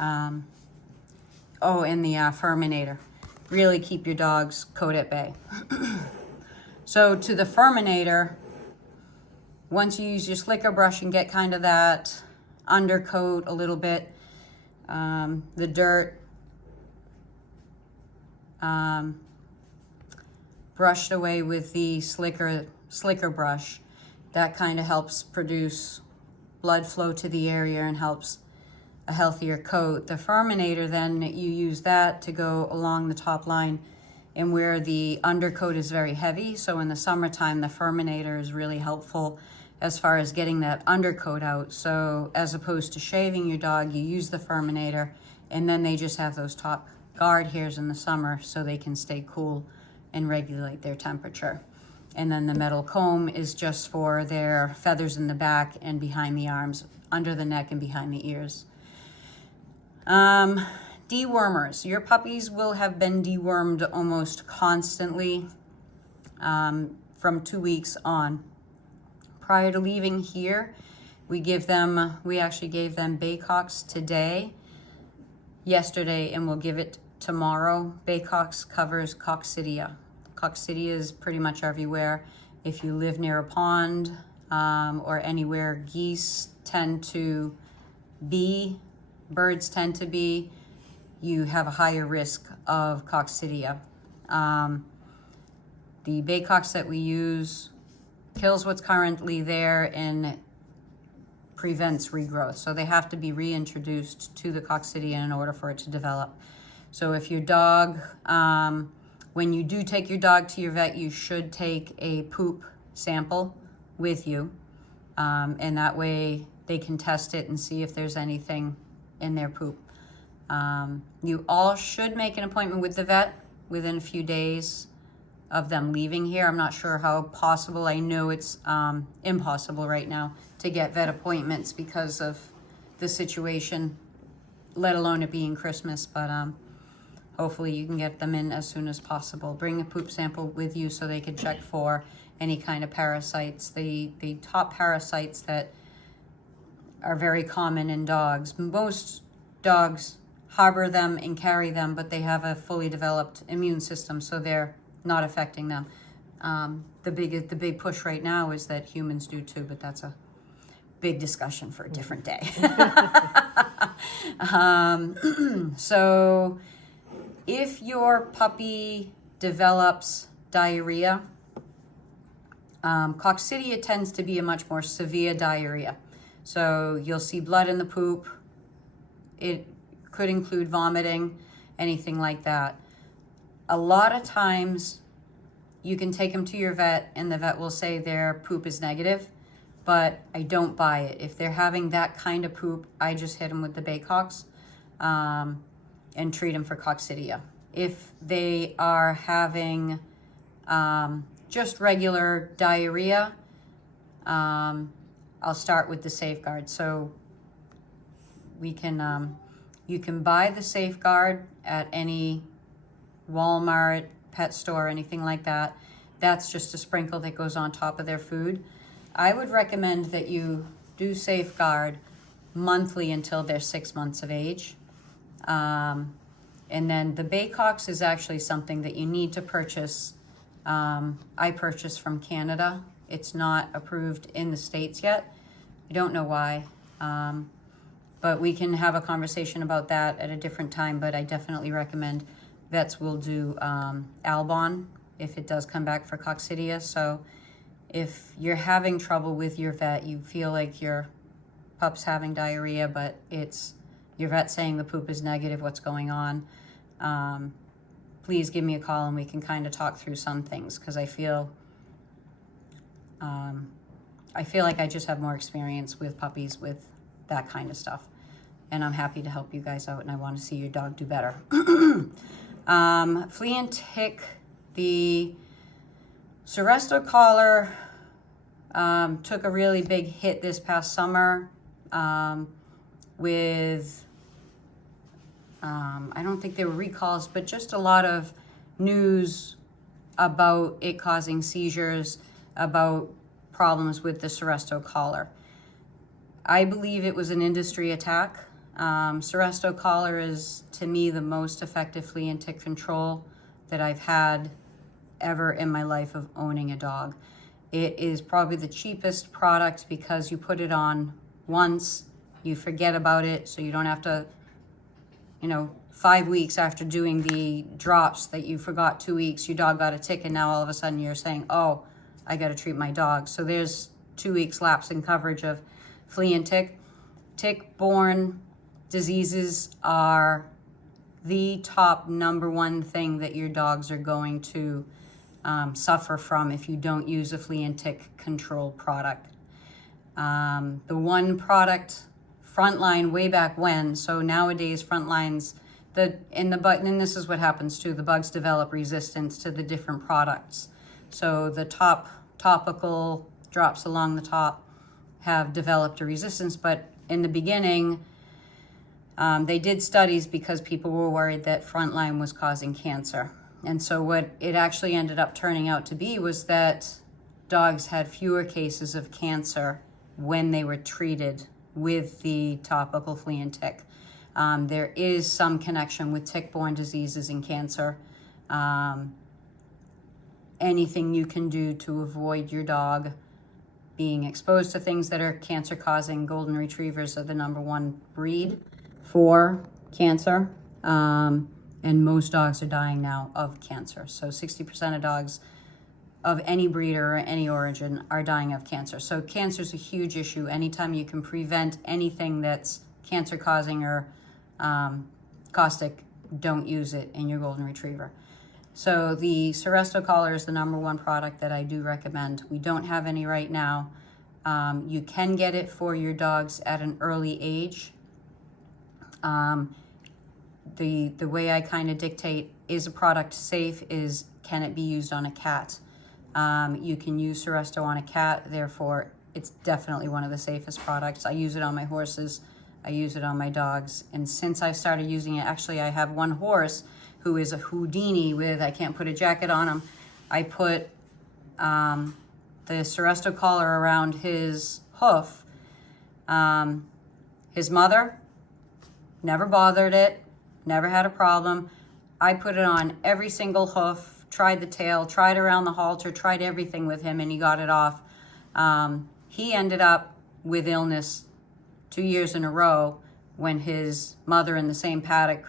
Oh, and the Furminator. Really keep your dog's coat at bay. So to the Furminator, once you use your slicker brush and get kind of that undercoat a little bit, the dirt brushed away with the slicker brush, that kind of helps produce blood flow to the area and helps a healthier coat. The Furminator, then you use that to go along the top line and where the undercoat is very heavy. So in the summertime, the Furminator is really helpful as far as getting that undercoat out. So as opposed to shaving your dog, you use the Furminator, and then they just have those top guard hairs in the summer so they can stay cool and regulate their temperature. And then the metal comb is just for their feathers in the back and behind the arms, under the neck and behind the ears. Dewormers. Your puppies will have been dewormed almost constantly from 2 weeks on. Prior to leaving here, we actually gave them Baycox yesterday, and we'll give it tomorrow. Baycox covers Coccidia. Coccidia is pretty much everywhere. If you live near a pond or anywhere geese tend to be, birds tend to be, you have a higher risk of Coccidia. The Baycox that we use kills what's currently there and prevents regrowth. So they have to be reintroduced to the Coccidia in order for it to develop. So if your dog, when you do take your dog to your vet, you should take a poop sample with you. And that way they can test it and see if there's anything in their poop. You all should make an appointment with the vet within a few days of them leaving here. I'm not sure how possible. I know it's impossible right now to get vet appointments because of the situation, let alone it being Christmas, but hopefully you can get them in as soon as possible. Bring a poop sample with you so they can check for any kind of parasites. The top parasites that are very common in dogs. Most dogs harbor them and carry them, but they have a fully developed immune system, so they're not affecting them. The big push right now is that humans do too, but that's a big discussion for a different day. So if your puppy develops diarrhea, Coccidia tends to be a much more severe diarrhea. So you'll see blood in the poop. It could include vomiting, anything like that. A lot of times you can take them to your vet and the vet will say their poop is negative, but I don't buy it. If they're having that kind of poop, I just hit them with the Baycox and treat them for Coccidia. If they are having just regular diarrhea, I'll start with the Safeguard. So we can, you can buy the Safeguard at any Walmart, pet store, anything like that. That's just a sprinkle that goes on top of their food. I would recommend that you do Safeguard monthly until they're 6 months of age. And then the Baycox is actually something that you need to purchase. I purchased from Canada. It's not approved in the States yet. I don't know why. But we can have a conversation about that at a different time, but I definitely recommend vets will do Albon if it does come back for Coccidia. So if you're having trouble with your vet, you feel like your pup's having diarrhea, but it's your vet saying the poop is negative, what's going on, please give me a call and we can kind of talk through some things, because I feel like I just have more experience with puppies with that kind of stuff. And I'm happy to help you guys out, and I want to see your dog do better. Flea and Tick, the Seresto collar took a really big hit this past summer with, I don't think there were recalls, but just a lot of news about it causing seizures, about problems with the Seresto collar. I believe it was an industry attack. Seresto collar is, to me, the most effective flea and tick control that I've had ever in my life of owning a dog. It is probably the cheapest product because you put it on once, you forget about it, so you don't have to, 5 weeks after doing the drops that you forgot 2 weeks, your dog got a tick, and now all of a sudden you're saying, oh, I got to treat my dog. So there's 2 weeks lapse in coverage of flea and tick. Tick-borne diseases are the top number one thing that your dogs are going to suffer from if you don't use a flea and tick control product. The one product, Frontline, way back when, so nowadays Frontlines, and this is what happens too, the bugs develop resistance to the different products. So the topical drops along the top have developed a resistance, but in the beginning, they did studies because people were worried that Frontline was causing cancer. And so what it actually ended up turning out to be was that dogs had fewer cases of cancer when they were treated with the topical flea and tick. There is some connection with tick-borne diseases and cancer. Anything you can do to avoid your dog being exposed to things that are cancer-causing. Golden Retrievers are the number one breed for cancer. And most dogs are dying now of cancer. So 60% of dogs of any breed or any origin are dying of cancer. So cancer is a huge issue. Anytime you can prevent anything that's cancer-causing or caustic, don't use it in your Golden Retriever. So the Seresto collar is the number one product that I do recommend. We don't have any right now. You can get it for your dogs at an early age. The way I kind of dictate, is a product safe, is can it be used on a cat? You can use Seresto on a cat, therefore it's definitely one of the safest products. I use it on my horses, I use it on my dogs, and since I started using it, actually I have one horse who is a Houdini with, I can't put a jacket on him. I put the Seresto collar around his hoof. His mother never bothered it, never had a problem. I put it on every single hoof, tried the tail, tried around the halter, tried everything with him, and he got it off. He ended up with illness 2 years in a row when his mother in the same paddock,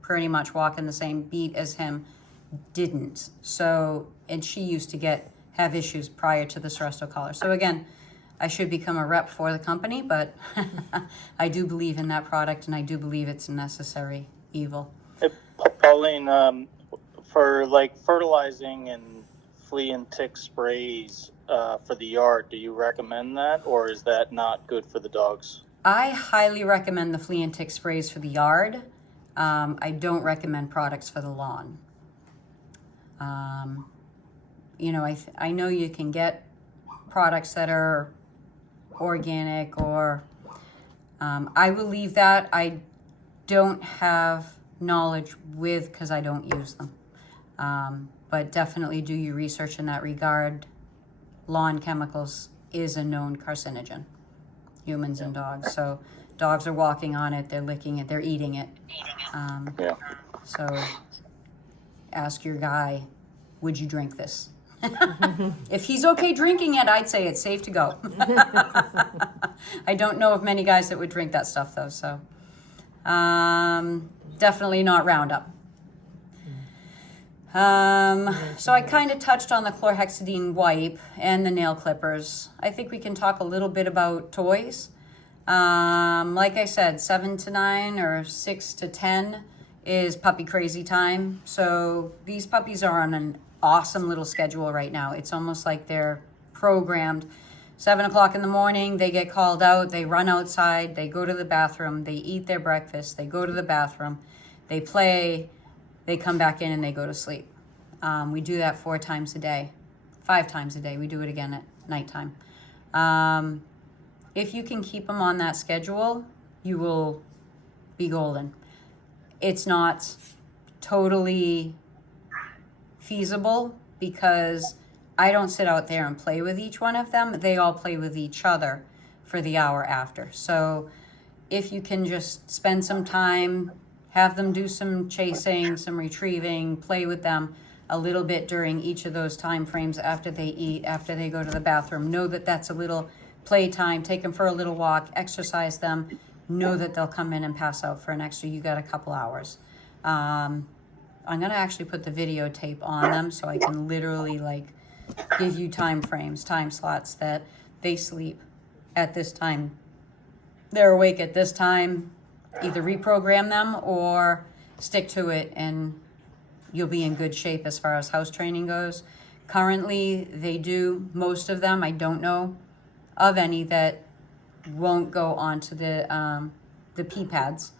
pretty much walking the same beat as him, didn't. So, and she used to have issues prior to the Seresto collar. So again, I should become a rep for the company, but I do believe in that product, and I do believe it's a necessary evil. Hey, Pauline, for like fertilizing and flea and tick sprays for the yard, do you recommend that, or is that not good for the dogs? I highly recommend the flea and tick sprays for the yard. I don't recommend products for the lawn. I know you can get products that are organic, or I will leave that. I don't have knowledge with, because I don't use them. But definitely do your research in that regard. Lawn chemicals is a known carcinogen, humans and dogs. So dogs are walking on it, they're licking it, they're eating it. So ask your guy, would you drink this? If he's okay drinking it, I'd say it's safe to go. I don't know of many guys that would drink that stuff though, so definitely not Roundup. So I kind of touched on the chlorhexidine wipe and the nail clippers. I think we can talk a little bit about toys. Like I said, 7 to 9 or 6 to 10 is puppy crazy time. So these puppies are on an awesome little schedule right now. It's almost like they're programmed. 7 o'clock in the morning, they get called out, they run outside, they go to the bathroom, they eat their breakfast, they go to the bathroom, they play, they come back in and they go to sleep. We do that 4 times a day, 5 times a day. We do it again at nighttime. If you can keep them on that schedule, you will be golden. It's not totally feasible because I don't sit out there and play with each one of them. They all play with each other for the hour after. So if you can just spend some time, have them do some chasing, some retrieving, play with them a little bit during each of those time frames after they eat, after they go to the bathroom. Know that that's a little playtime. Take them for a little walk, exercise them. Know that they'll come in and pass out for an extra, you got a couple hours. I'm going to actually put the videotape on them so I can literally like give you time frames, time slots that they sleep at this time. They're awake at this time. Either reprogram them or stick to it and you'll be in good shape as far as house training goes. Currently, they do, most of them, I don't know of any that won't go onto the pee pads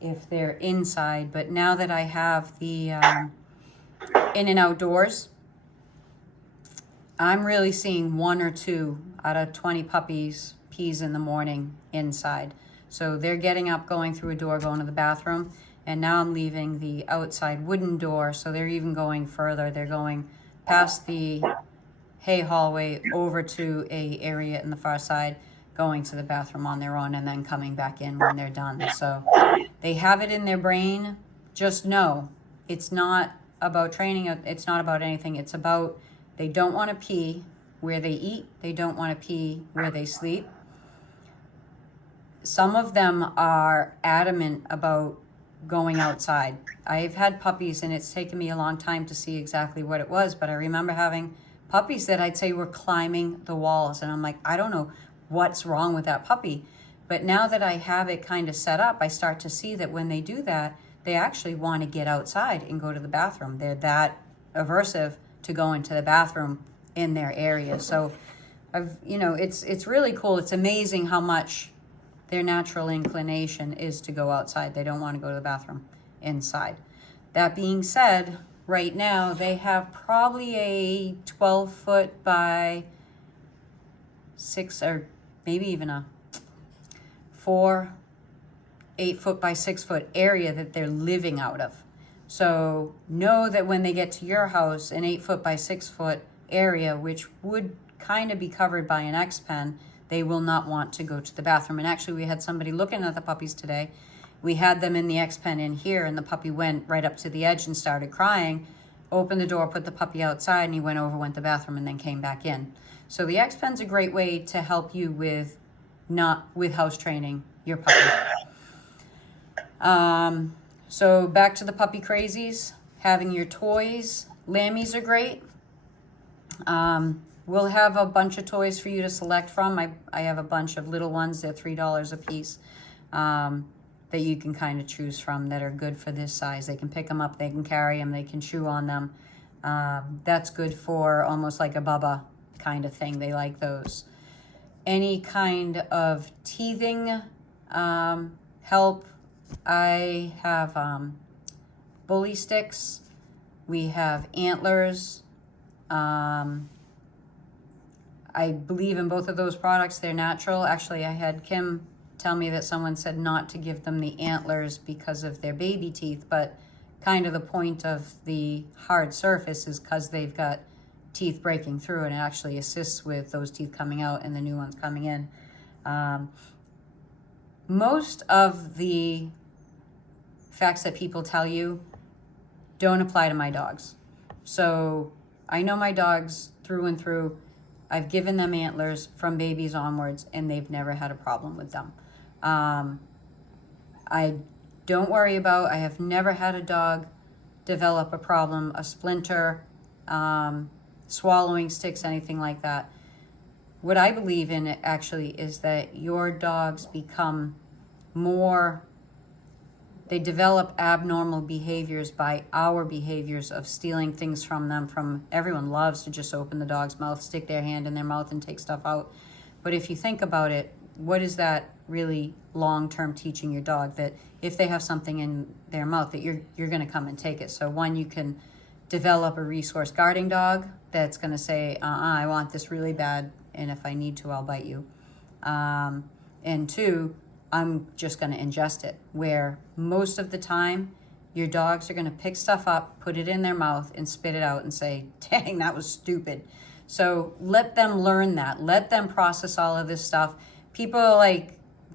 if they're inside. But now that I have the in and outdoors, I'm really seeing 1 or 2 out of 20 puppies pees in the morning inside. So they're getting up, going through a door, going to the bathroom. And now I'm leaving the outside wooden door, so they're even going further. They're going past the hay hallway over to a area in the far side, going to the bathroom on their own, and then coming back in when they're done. So they have it in their brain. Just know it's not about training. It's not about anything. It's about they don't want to pee where they eat. They don't want to pee where they sleep. Some of them are adamant about going outside. I've had puppies, and it's taken me a long time to see exactly what it was, but I remember having puppies that I'd say were climbing the walls, and I'm like, I don't know what's wrong with that puppy. But now that I have it kind of set up, I start to see that when they do that, they actually want to get outside and go to the bathroom. They're that aversive to go into the bathroom in their area. So it's really cool. It's amazing how much their natural inclination is to go outside. They don't want to go to the bathroom inside. That being said, right now they have probably a 12-foot by 6, or maybe even a 8-foot by 6-foot area that they're living out of. So know that when they get to your house, an 8-foot by 6-foot area, which would kind of be covered by an X-pen, they will not want to go to the bathroom. And actually, we had somebody looking at the puppies today. We had them in the X-pen in here, and the puppy went right up to the edge and started crying, opened the door, put the puppy outside, and he went over, went to the bathroom, and then came back in. So the X-pen's a great way to help you with house training your puppy. So back to the puppy crazies, having your toys. Lammies are great. We'll have a bunch of toys for you to select from. I have a bunch of little ones. They're $3 a piece that you can kind of choose from that are good for this size. They can pick them up, they can carry them, they can chew on them. That's good for almost like a Bubba kind of thing. They like those. Any kind of teething help. I have bully sticks. We have antlers. I believe in both of those products. They're natural. Actually, I had Kim tell me that someone said not to give them the antlers because of their baby teeth, but kind of the point of the hard surface is because they've got teeth breaking through, and it actually assists with those teeth coming out and the new ones coming in. Most of the facts that people tell you don't apply to my dogs. So I know my dogs through and through. I've given them antlers from babies onwards, and they've never had a problem with them. I don't worry about, I have never had a dog develop a problem, a splinter, swallowing sticks, anything like that. What I believe in actually is that your dogs become more, they develop abnormal behaviors by our behaviors of stealing things from them. Everyone loves to just open the dog's mouth, stick their hand in their mouth and take stuff out. But if you think about it, what is that really long-term teaching your dog? That if they have something in their mouth, that you're going to come and take it. So one, you can develop a resource guarding dog that's going to say, I want this really bad, and if I need to, I'll bite you. And two, I'm just going to ingest it, where most of the time your dogs are going to pick stuff up, put it in their mouth, and spit it out and say, dang, that was stupid. So let them learn that. Let them process all of this stuff. People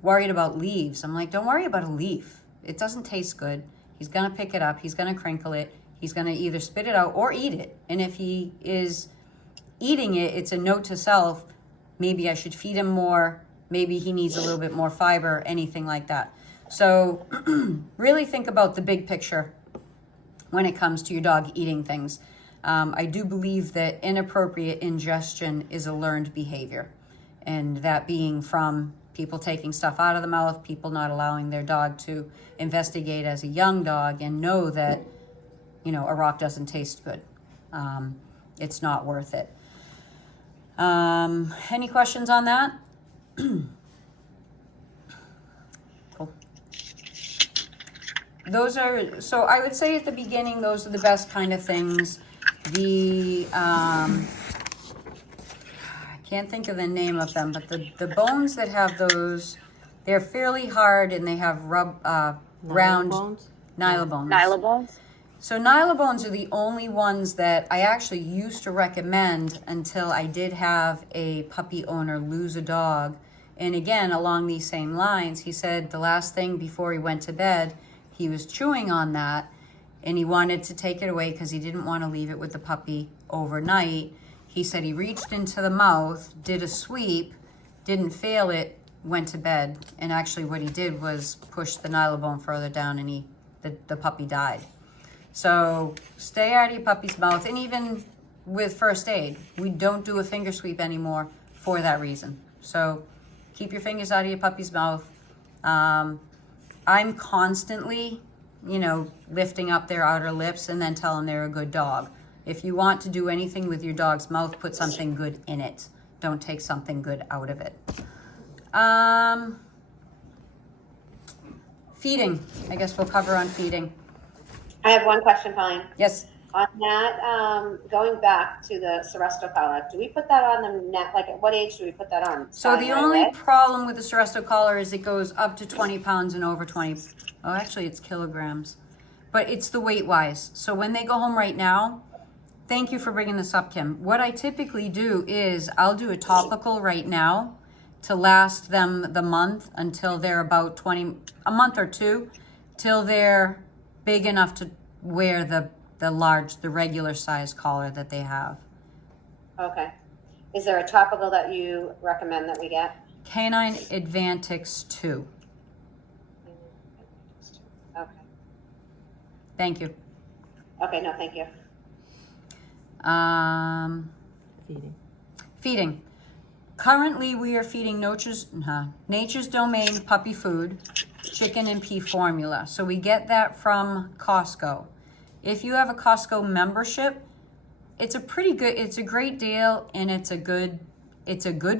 worried about leaves. I'm like, don't worry about a leaf. It doesn't taste good. He's gonna pick it up, he's gonna crinkle it, he's gonna either spit it out or eat it. And if he is eating it, it's a note to self, maybe I should feed him more, maybe he needs a little bit more fiber, anything like that. So really think about the big picture when it comes to your dog eating things. I do believe that inappropriate ingestion is a learned behavior, and that being from people taking stuff out of the mouth, people not allowing their dog to investigate as a young dog and know that, you know, a rock doesn't taste good. It's not worth it. Any questions on that? Cool. Those are, so I would say at the beginning, those are the best kind of things. The, I can't think of the name of them, but the bones that have those, they're fairly hard and they have round nylobones. Nylobones? So nylobones are the only ones that I actually used to recommend until I did have a puppy owner lose a dog. And again, along these same lines, he said the last thing before he went to bed, he was chewing on that and he wanted to take it away because he didn't want to leave it with the puppy overnight. He said he reached into the mouth, did a sweep, didn't fail it, went to bed. And actually what he did was push the nylobone further down and the puppy died. So stay out of your puppy's mouth. And even with first aid, we don't do a finger sweep anymore for that reason. So keep your fingers out of your puppy's mouth. I'm constantly, you know, lifting up their outer lips and then tell them they're a good dog. If you want to do anything with your dog's mouth, put something good in it. Don't take something good out of it. Feeding. I guess we'll cover on feeding. I have one question, Colleen. Yes. On that, going back to the Seresto collar, do we put that on the net? Like, at what age do we put that on? So Starting the right only away? problem with the Seresto collar is it goes up to 20 pounds and over 20. Oh, actually it's kilograms, but it's the weight wise. So when they go home right now, thank you for bringing this up, Kim. What I typically do is I'll do a topical right now to last them the month until they're about a month or two, till they're big enough to wear the regular size collar that they have. Okay. Is there a topical that you recommend that we get? Canine Advantix 2. Okay. Thank you. Okay, no, thank you. Feeding. Currently, we are feeding Nature's Domain puppy food, chicken and pea formula. So we get that from Costco. If you have a Costco membership, it's a great deal, and it's a good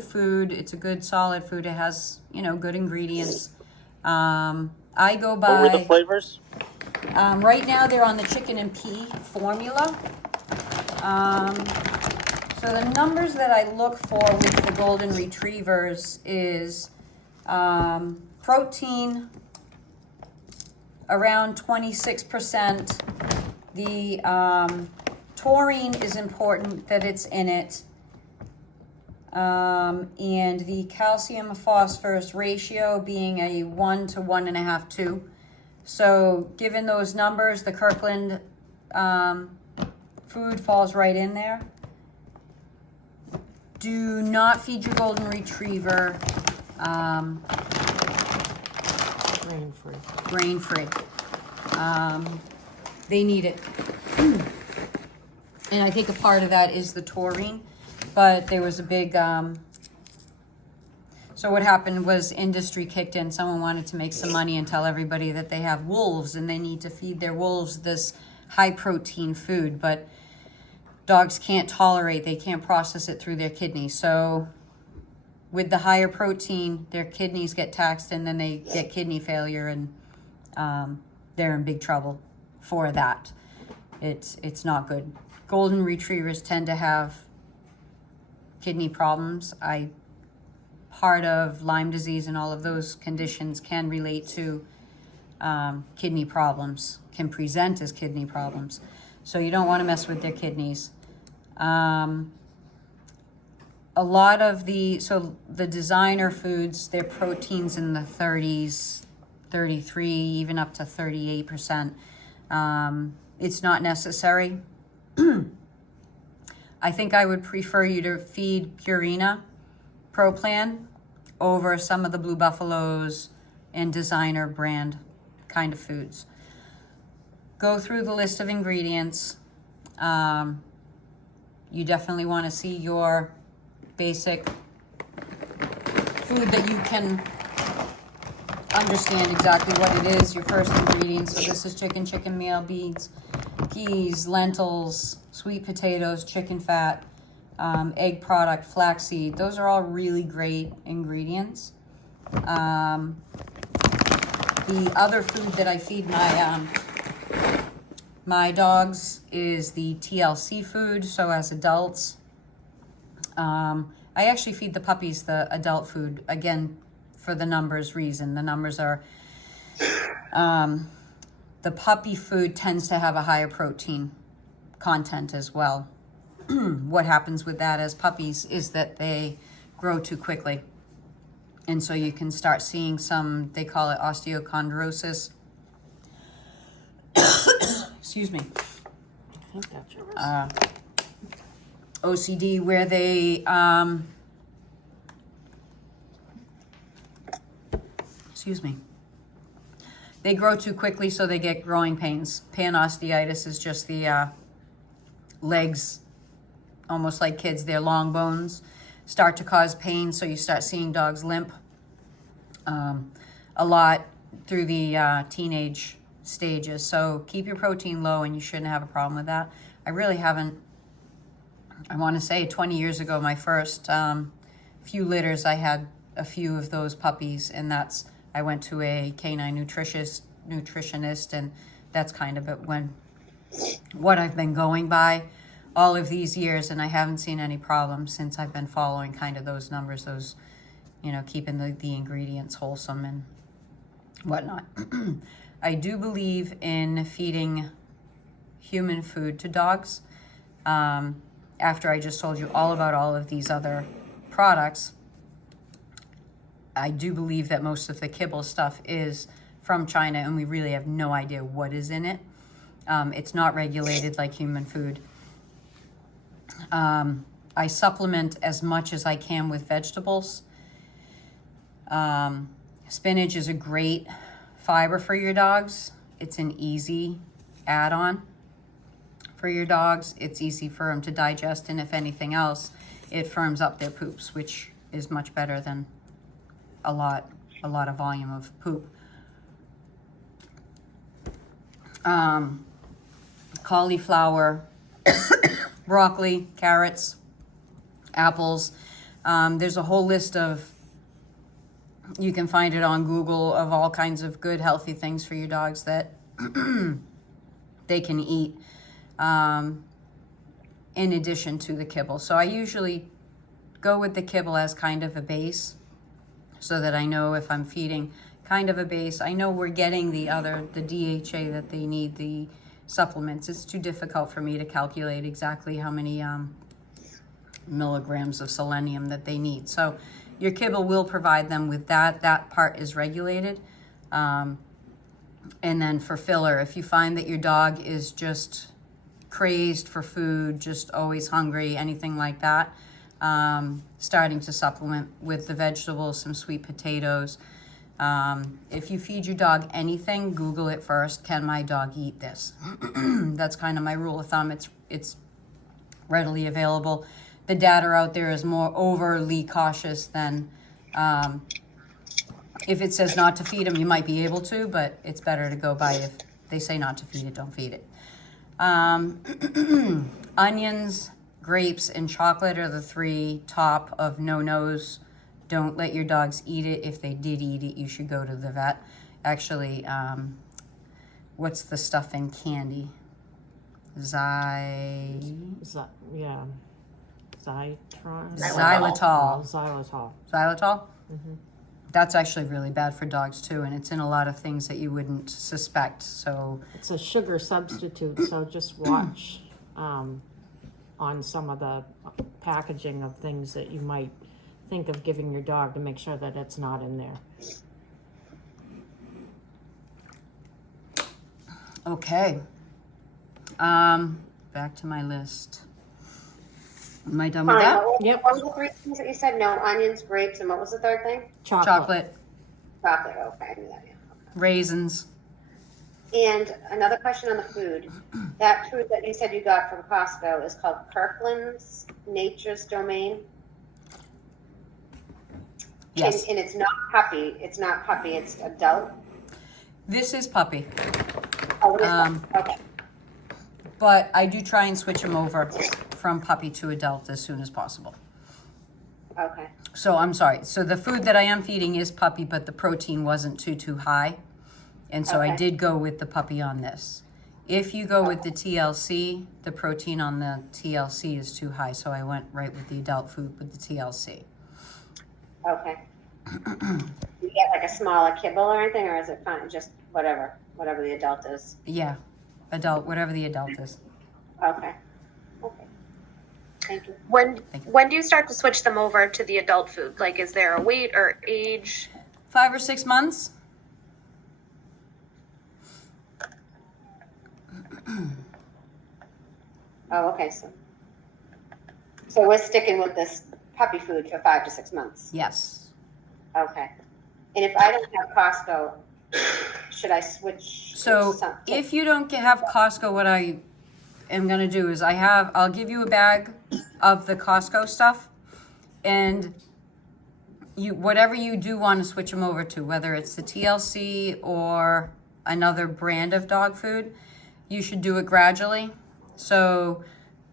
food. It's a good solid food. It has, you know, good ingredients. I go by. What were the flavors? Right now they're on the chicken and pea formula. So the numbers that I look for with the golden retrievers is protein around 26%. The taurine is important that it's in it. And the calcium phosphorus ratio being a 1 to 1.5, 2. So given those numbers, the Kirkland food falls right in there. Do not feed your golden retriever grain-free. They need it. And I think a part of that is the taurine, but there was a big, so what happened was industry kicked in. Someone wanted to make some money and tell everybody that they have wolves and they need to feed their wolves this high protein food, but dogs can't tolerate, they can't process it through their kidneys. So with the higher protein, their kidneys get taxed and then they get kidney failure, and they're in big trouble for that. It's not good. Golden retrievers tend to have kidney problems. Part of Lyme disease and all of those conditions can relate to kidney problems, can present as kidney problems. So you don't want to mess with their kidneys. a lot of the designer foods, their proteins in the 30s, 33, even up to 38%. It's not necessary. I think I would prefer you to feed Purina Pro Plan over some of the Blue Buffaloes and designer brand kind of foods. Go through the list of ingredients. You definitely want to see your basic food that you can understand exactly what it is, your first ingredients. So this is chicken meal, beans, peas, lentils, sweet potatoes, chicken fat, egg product, flaxseed. Those are all really great ingredients. The other food that I feed my dogs is the TLC food. So as adults, I actually feed the puppies the adult food, again, for the numbers reason. The numbers are, the puppy food tends to have a higher protein content as well. What happens with that as puppies is that they grow too quickly. And so you can start seeing some, they call it osteochondrosis. Excuse me. I think that's yours. OCD, where they, excuse me, they grow too quickly, so they get growing pains. Panosteitis is just the legs, almost like kids, their long bones start to cause pain, so you start seeing dogs limp a lot through the teenage stages. So keep your protein low, and you shouldn't have a problem with that. I really haven't, I want to say 20 years ago, my first few litters, I had a few of those puppies, and that's, I went to a canine nutritionist, and that's kind of what I've been going by all of these years, and I haven't seen any problems since I've been following kind of those numbers, those, you know, keeping the ingredients wholesome and whatnot. I do believe in feeding human food to dogs. After I just told you all about all of these other products, I do believe that most of the kibble stuff is from China, and we really have no idea what is in it. It's not regulated like human food. I supplement as much as I can with vegetables. Spinach is a great fiber for your dogs. It's an easy add-on for your dogs. It's easy for them to digest, and if anything else, it firms up their poops, which is much better than a lot of volume of poop. Cauliflower, broccoli, carrots, apples. There's a whole list of, you can find it on Google, of all kinds of good healthy things for your dogs that they can eat in addition to the kibble. So I usually go with the kibble as kind of a base, so that I know if I'm feeding kind of a base, I know we're getting the DHA that they need, the supplements. It's too difficult for me to calculate exactly how many milligrams of selenium that they need. So your kibble will provide them with that. That part is regulated. And then for filler, if you find that your dog is just crazed for food, just always hungry, anything like that, starting to supplement with the vegetables, some sweet potatoes. If you feed your dog anything, Google it first. Can my dog eat this? That's kind of my rule of thumb. It's readily available. The data out there is more overly cautious than, if it says not to feed them, you might be able to, but it's better to go by, if they say not to feed it, don't feed it. Onions, grapes, and chocolate are the three top of no-nos. Don't let your dogs eat it. If they did eat it, you should go to the vet. Actually, what's the stuff in candy? Xylitol. Xylitol? Mm-hmm. That's actually really bad for dogs too, and it's in a lot of things that you wouldn't suspect. So it's a sugar substitute, so just watch on some of the packaging of things that you might think of giving your dog to make sure that it's not in there. Okay. Back to my list. Am I done with Fine, that? Yep. what were the three things that you said? No onions, grapes, and what was the third thing? Chocolate, Chocolate, okay, I knew that, yeah. raisins. And another question on the food. That food that you said you got from Costco is called Kirkland's Nature's Domain. Yes. And it's not puppy, it's adult. This is puppy, Oh, it is puppy. Okay, but I do try and switch them over from puppy to adult as soon as possible. okay, So I'm sorry. So the food that I am feeding is puppy, but the protein wasn't too high. And so I Okay. did go with the puppy on this. If you go with the TLC, the protein on the TLC is too high. So I went right with the adult food with the TLC. okay. You get like a smaller kibble or anything, or is it fine, just whatever the adult is? Yeah, adult, whatever the adult is. Okay, okay. Thank you. When do you start to switch them over to the adult food? Like, is there a weight or age? 5 or 6 months. Oh, okay, so we're sticking with this puppy food for 5 to 6 months? Yes. Okay. And if I don't have Costco, should I switch? So if you don't have Costco, what I am going to do is I'll give you a bag of the Costco stuff, and whatever you do want to switch them over to, whether it's the TLC or another brand of dog food, you should do it gradually. So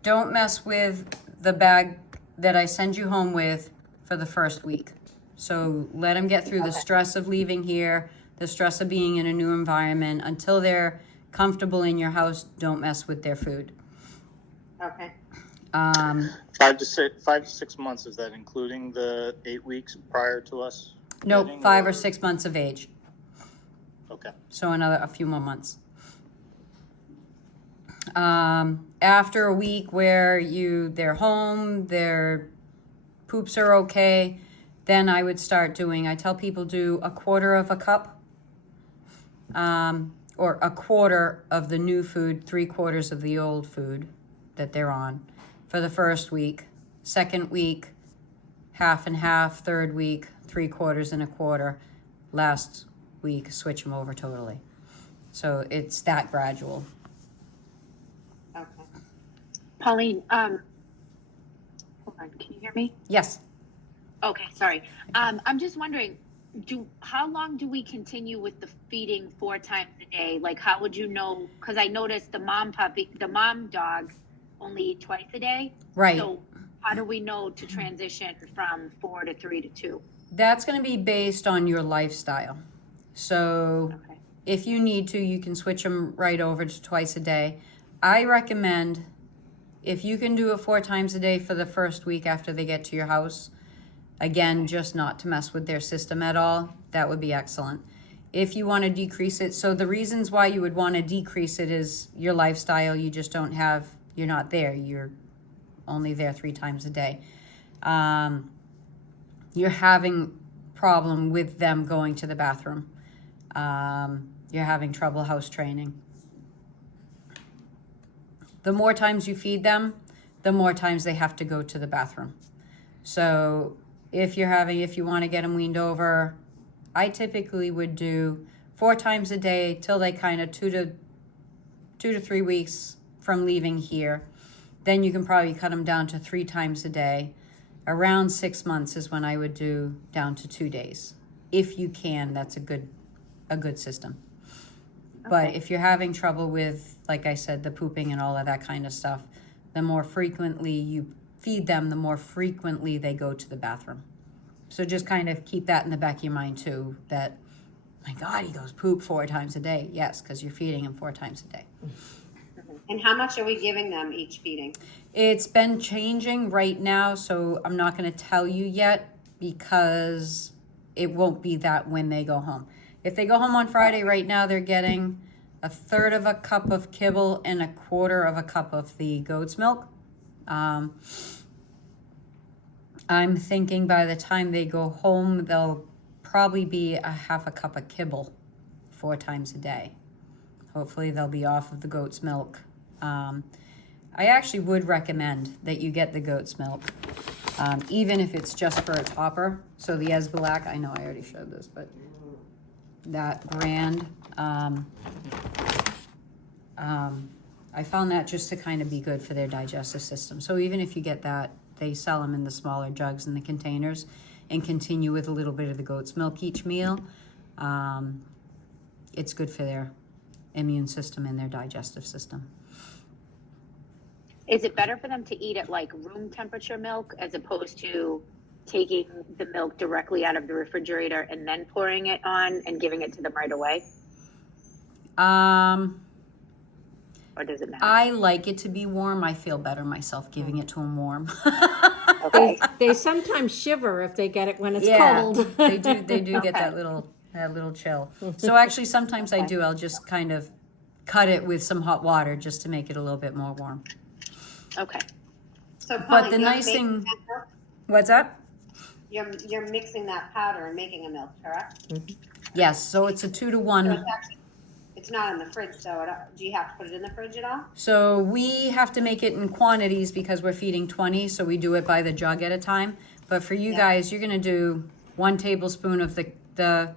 don't mess with the bag that I send you home with for the first week. So let them get through the stress of leaving here, the stress of being in a new environment. Until they're comfortable in your house, don't mess with their food. Okay. 5 to 6 months, is that including the 8 weeks prior to us? Nope, getting, 5 or 6 months of age. Okay. So a few more months. After a week where they're home, their poops are okay, then I would start I tell people do a quarter of a cup, or a quarter of the new food, 3/4 of the old food that they're on for the first week. Second week, half and half. Third week, 3/4 and a quarter. Last week, switch them over totally. So it's that gradual. Okay. Pauline, hold on, can you hear me? Yes. Okay, sorry. I'm just wondering, how long do we continue with the feeding 4 times a day? Like, how would you know? Because I noticed the mom dog only eat twice a day. Right. So how do we know to transition from 4 to 3 to 2? That's going to be based on your lifestyle. So Okay. if you need to, you can switch them right over to twice a day. I recommend, if you can do it 4 times a day for the first week after they get to your house, again, just not to mess with their system at all, that would be excellent. If you want to decrease it, so the reasons why you would want to decrease it is your lifestyle. You just don't have, you're not there. You're only there 3 times a day. You're having problem with them going to the bathroom. You're having trouble house training. The more times you feed them, the more times they have to go to the bathroom. So if you want to get them weaned over, I typically would do 4 times a day till they kind of 2 to 3 weeks from leaving here. Then you can probably cut them down to 3 times a day. Around 6 months is when I would do down to 2 days. If you can, that's a good system. But if you're having trouble with, like I said, the pooping and all of that kind of stuff, the more frequently you feed them, the more frequently they go to the bathroom. So just kind of keep that in the back of your mind too, that, my God, he goes poop 4 times a day. Yes, because you're feeding him 4 times a day. And how much are we giving them each feeding? It's been changing right now, so I'm not going to tell you yet because it won't be that when they go home. If they go home on Friday, right now they're getting 1/3 of a cup of kibble and 1/4 of a cup of the goat's milk. I'm thinking by the time they go home, they'll probably be a half a cup of kibble 4 times a day. Hopefully they'll be off of the goat's milk. I actually would recommend that you get the goat's milk, even if it's just for a topper. So the Esbilac, I know I already showed this, but that brand, I found that just to kind of be good for their digestive system. So even if you get that, they sell them in the smaller jugs in the containers, and continue with a little bit of the goat's milk each meal. It's good for their immune system and their digestive system. Is it better for them to eat at like room temperature milk as opposed to taking the milk directly out of the refrigerator and then pouring it on and giving it to them right away? Or does it matter? I like it to be warm. I feel better myself giving it to them warm. Okay. They sometimes shiver if they get it when it's Yeah, cold. they do get that little chill. So actually sometimes I do, I'll just kind of cut it with some hot water just to make it a little bit more warm. Okay. So But Polly, the you're nice making thing, that milk? what's up? You're mixing that powder and making a milk, correct? Yes, so it's a 2 to So 1. it's actually, it's not in the fridge, so do you have to put it in the fridge at all? So we have to make it in quantities because we're feeding 20, so we do it by the jug at a time. But for you Yeah. guys, you're gonna do 1 tablespoon of the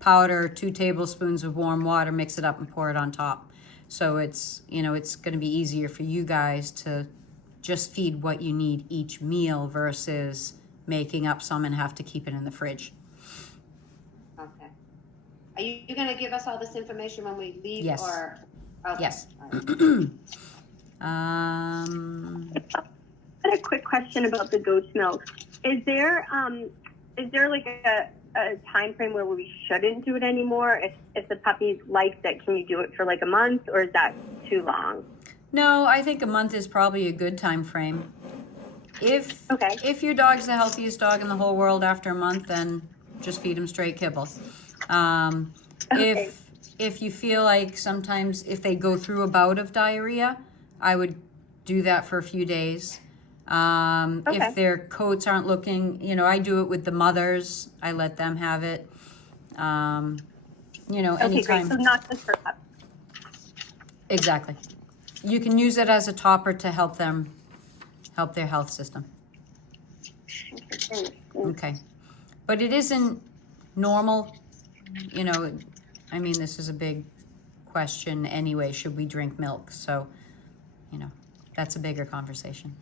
powder, 2 tablespoons of warm water, mix it up and pour it on top. So it's, it's gonna be easier for you guys to just feed what you need each meal versus making up some and have to keep it in the fridge. Okay. Are you gonna give us all this information when we leave? Yes. Or? Okay. Yes. All right. I had a quick question about the goat's milk. Is there like a time frame where we shouldn't do it anymore? If the puppy likes it, can you do it for like a month, or is that too long? No, I think a month is probably a good time frame. If your dog's the healthiest dog in the whole world after a month, then just feed him straight kibble. Okay. If you feel like sometimes if they go through a bout of diarrhea, I would do that for a few days. If their coats aren't looking, I do it with the mothers. I let them have it. Okay, Anytime. great. So not just for puppies. Exactly. You can use it as a topper to help their health system. Okay, thanks. Okay. But it isn't normal, this is a big question anyway, should we drink milk? So, that's a bigger conversation.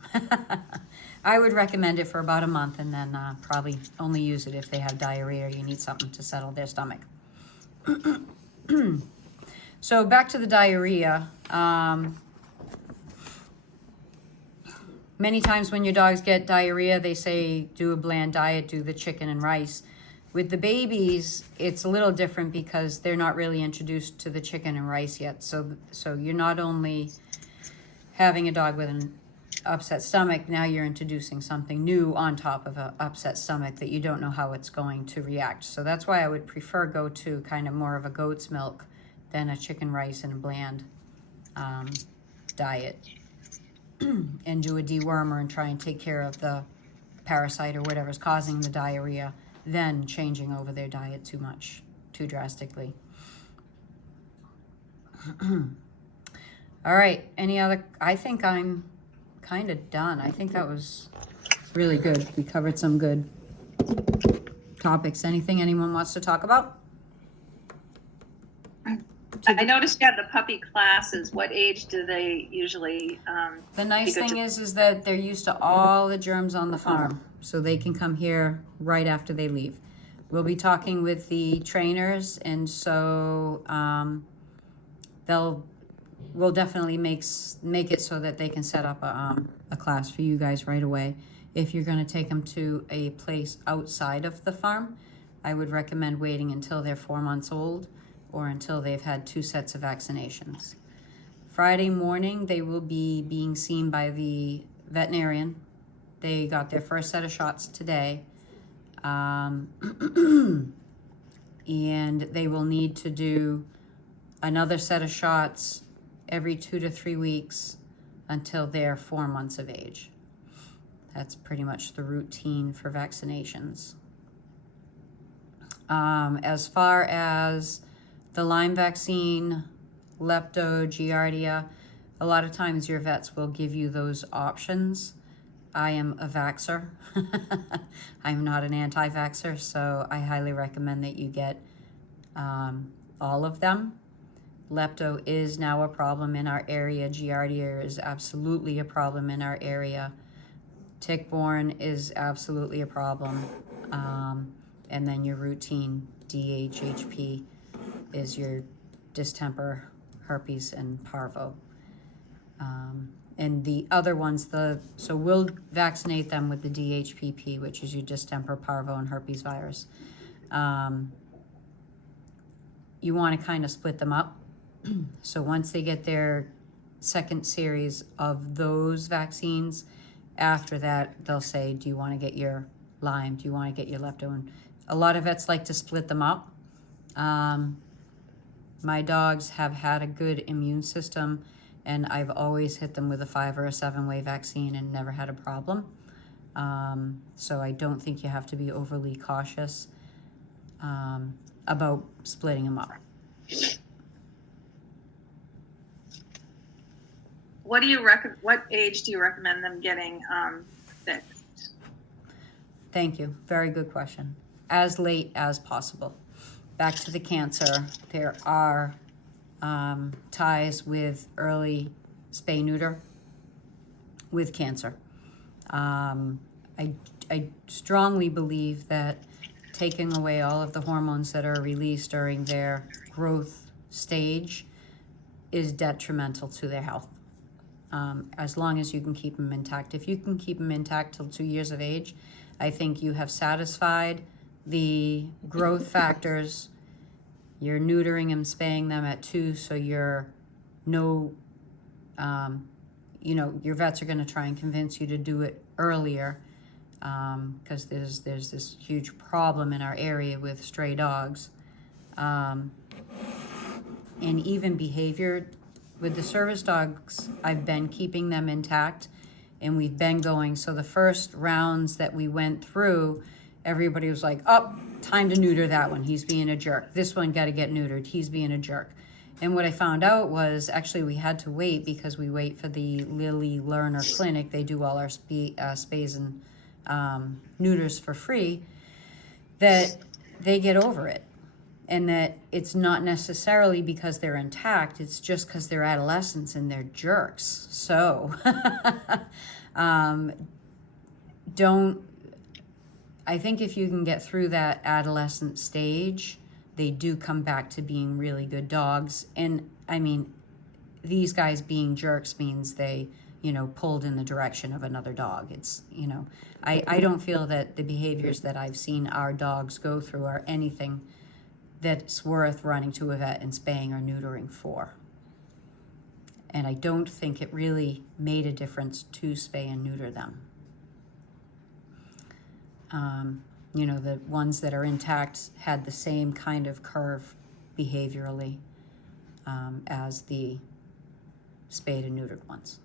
I would recommend it for about a month and then probably only use it if they have diarrhea or you need something to settle their stomach. So back to the diarrhea. Many times when your dogs get diarrhea, they say do a bland diet, do the chicken and rice. With the babies, it's a little different because they're not really introduced to the chicken and rice yet. So you're not only having a dog with an upset stomach, now you're introducing something new on top of an upset stomach that you don't know how it's going to react. So that's why I would prefer go to kind of more of a goat's milk than a chicken, rice, and a bland diet. And do a dewormer and try and take care of the parasite or whatever's causing the diarrhea, then changing over their diet too drastically. All right, I think I'm kind of done. I think that was really good. We covered some good topics. Anything anyone wants to talk about? I noticed you had the puppy classes. What age do they usually? The nice thing is that they're used to all the germs on the farm, so they can come here right after they leave. We'll be talking with the trainers, and so we'll definitely make it so that they can set up a class for you guys right away. If you're going to take them to a place outside of the farm, I would recommend waiting until they're 4 months old or until they've had 2 sets of vaccinations. Friday morning, they will be being seen by the veterinarian. They got their first set of shots today. And they will need to do another set of shots every 2 to 3 weeks until they're 4 months of age. That's pretty much the routine for vaccinations. As far as the Lyme vaccine, lepto, giardia, a lot of times your vets will give you those options. I am a vaxxer. I'm not an anti-vaxxer, so I highly recommend that you get all of them. Lepto is now a problem in our area. Giardia is absolutely a problem in our area. Tick-borne is absolutely a problem. And then your routine DHHP is your distemper, herpes, and parvo. And the other ones, so we'll vaccinate them with the DHPP, which is your distemper, parvo, and herpes virus. You want to kind of split them up. So once they get their second series of those vaccines, after that, they'll say, do you want to get your Lyme? Do you want to get your lepto? And a lot of vets like to split them up. My dogs have had a good immune system, and I've always hit them with a 5 or a 7-way vaccine and never had a problem. So I don't think you have to be overly cautious about splitting them up. What age do you recommend them getting fixed? Thank you. Very good question. As late as possible. Back to the cancer, there are ties with early spay-neuter with cancer. I strongly believe that taking away all of the hormones that are released during their growth stage is detrimental to their health. As long as you can keep them intact. If you can keep them intact till 2 years of age, I think you have satisfied the growth factors. You're neutering and spaying them at 2, so your vets are going to try and convince you to do it earlier, because there's this huge problem in our area with stray dogs, and even behavior. With the service dogs, I've been keeping them intact, and we've been going. So the first rounds that we went through, everybody was like, oh, time to neuter that one. He's being a jerk. This one got to get neutered. He's being a jerk. And what I found out was actually we had to wait, because we wait for the Lilly Learner Clinic. They do all our spays and neuters for free, that they get over it. And that it's not necessarily because they're intact, it's just because they're adolescents and they're jerks. So I think if you can get through that adolescent stage, they do come back to being really good dogs. And I mean, these guys being jerks means they, pulled in the direction of another dog. It's, I don't feel that the behaviors that I've seen our dogs go through are anything that's worth running to a vet and spaying or neutering for. And I don't think it really made a difference to spay and neuter them. The ones that are intact had the same kind of curve behaviorally as the spayed and neutered ones.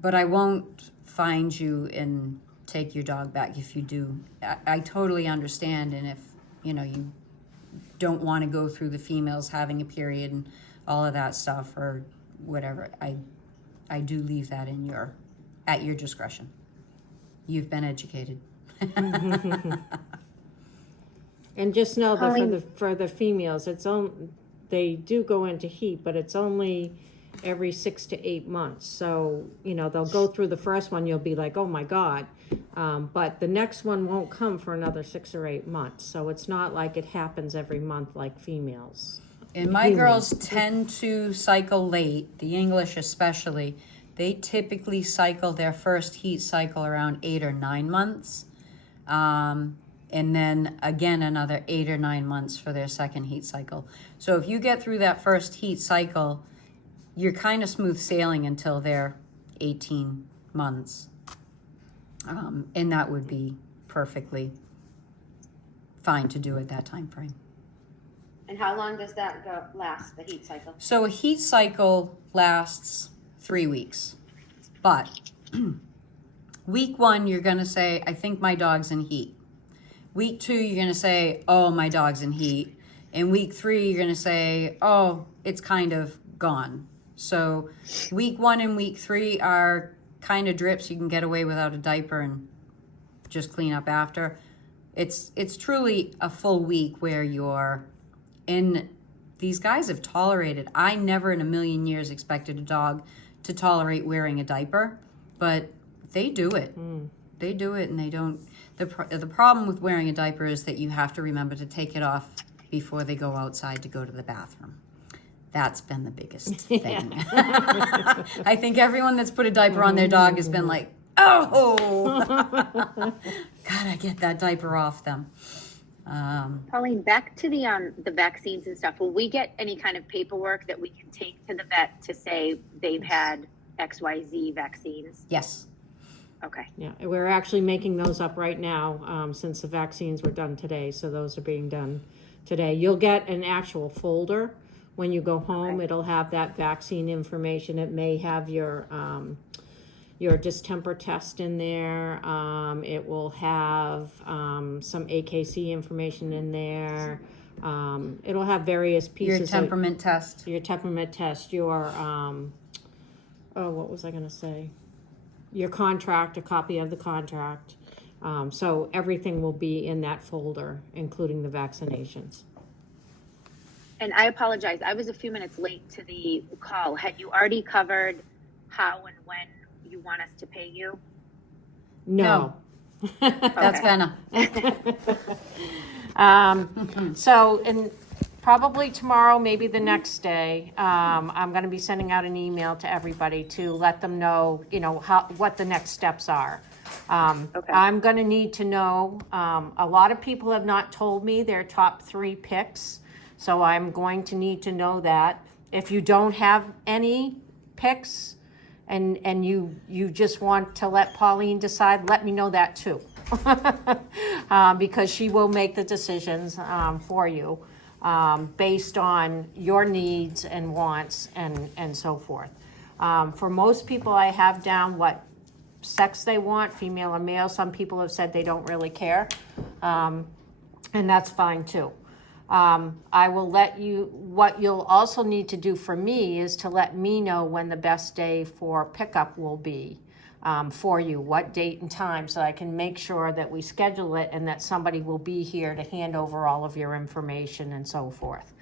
But I won't find you and take your dog back if you do. I totally understand, and if you don't want to go through the females having a period and all of that stuff or whatever, I do leave that at your discretion. You've been educated. And just know that for the females, they do go into heat, but it's only every 6 to 8 months. So, they'll go through the first one, you'll be like, oh my God. But the next one won't come for another 6 or 8 months. So it's not like it happens every month like females. And my girls tend to cycle late, the English especially. They typically cycle their first heat cycle around 8 or 9 months. And then again, another 8 or 9 months for their second heat cycle. So if you get through that first heat cycle, you're kind of smooth sailing until they're 18 months. And that would be perfectly fine to do at that time frame. And how long does that last, the heat cycle? So a heat cycle lasts 3 weeks. But week 1, you're going to say, I think my dog's in heat. Week 2, you're going to say, oh, my dog's in heat. And week 3, you're going to say, oh, it's kind of gone. So week 1 and week 3 are kind of drips. You can get away without a diaper and just clean up after. It's truly a full week where you're in. These guys have tolerated. I never in a million years expected a dog to tolerate wearing a diaper, but they do it. They do it, and they don't. The problem with wearing a diaper is that you have to remember to take it off before they go outside to go to the bathroom. That's been the biggest thing. I think everyone that's put a diaper on their dog has been like, oh, gotta get that diaper off them. Pauline, back to the vaccines and stuff. Will we get any kind of paperwork that we can take to the vet to say they've had XYZ vaccines? Yes. Okay. Yeah, we're actually making those up right now since the vaccines were done today. So those are being done today. You'll get an actual folder when you go home. Okay. It'll have that vaccine information. It may have your distemper test in there. It will have some AKC information in there. It'll have various pieces. Your temperament test. Your temperament test. Your what was I going to say? Your contract, a copy of the contract. So everything will be in that folder, including the vaccinations. And I apologize. I was a few minutes late to the call. Had you already covered how and when you want us to pay you? No. That's Benna. So probably tomorrow, maybe the next day, I'm going to be sending out an email to everybody to let them know, what the next steps are. Okay. I'm going to need to know, a lot of people have not told me their top 3 picks, so I'm going to need to know that. If you don't have any picks and you just want to let Pauline decide, let me know that too. Because she will make the decisions for you. Based on your needs and wants and so forth. For most people, I have down what sex they want, female or male. Some people have said they don't really care, and that's fine too. I will let you, what you'll also need to do for me is to let me know when the best day for pickup will be for you, what date and time, so I can make sure that we schedule it and that somebody will be here to hand over all of your information and so forth.